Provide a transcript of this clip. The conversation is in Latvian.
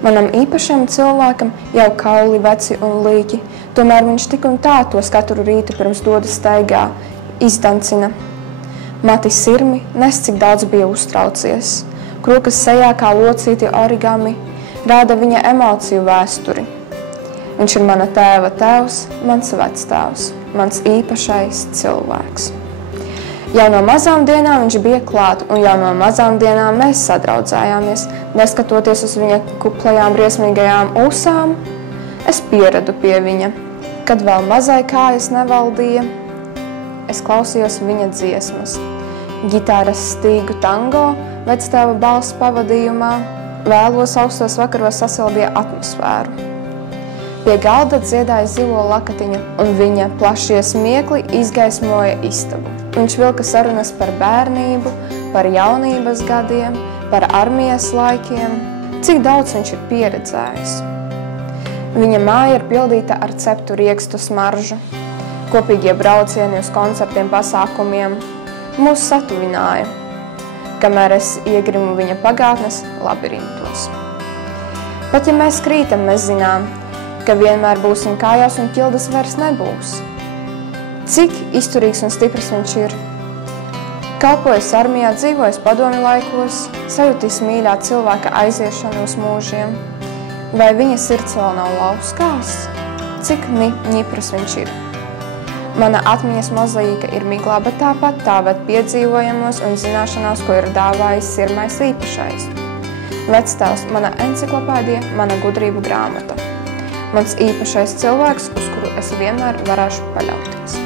Manam īpašam cilvēkam jau kauli veci un līķi, tomēr viņš tik un tā tos katru rītu pirms dodas staigā izdancina. Mati sirmi nes, cik daudz bija uztraucies. Krokas sejā kā locīti origami rāda viņa emociju vēsturi. Viņš ir mana tēva tēvs, mans vecstāvs, mans īpašais cilvēks. Jau no mazām dienām viņš bija klāt, un jau no mazām dienām mēs sadraudzējāmies. Neskatoties uz viņa kuplajām briesmīgajām ūsām, es pieradu pie viņa. Kad vēl mazai kājas nevaldīja, es klausījos viņa dziesmas. Ģitāras stīgu tango vectēva balss pavadījumā, vēlos austos vakaros sasildīja atmosfēru. Pie galda dziedāja zilo lakatiņu, un viņa plašie smiekli izgaismoja istabu. Viņš vilka sarunas par bērnību, par jaunības gadiem, par armijas laikiem, cik daudz viņš ir pieredzējis. Viņa māja ir pildīta ar ceptu riekstu smaržu. Kopīgie braucieni uz koncertiem, pasākumiem mūs satuvināja, kamēr es iegrimu viņa pagātnes labirintos. Pat ja mēs krītam, mēs zinām, ka vienmēr būsim kājās un ķildes vairs nebūs. Cik izturīgs un stiprs viņš ir. Kalpojis armijā, dzīvojis padomju laikos, sajūtis mīļā cilvēka aiziešanu uz mūžiem. Vai viņa sirds vēl nav lauskās? Cik ņipras viņš ir. Mana atmiņas mozaīka ir miglā, bet tāpat tā ved piedzīvojamos un zināšanās, ko ir dāvājis sirmais īpašais. Vecstāvs, mana enciklopēdija, mana gudrību grāmata. Mans īpašais cilvēks, uz kuru es vienmēr varēšu paļauties.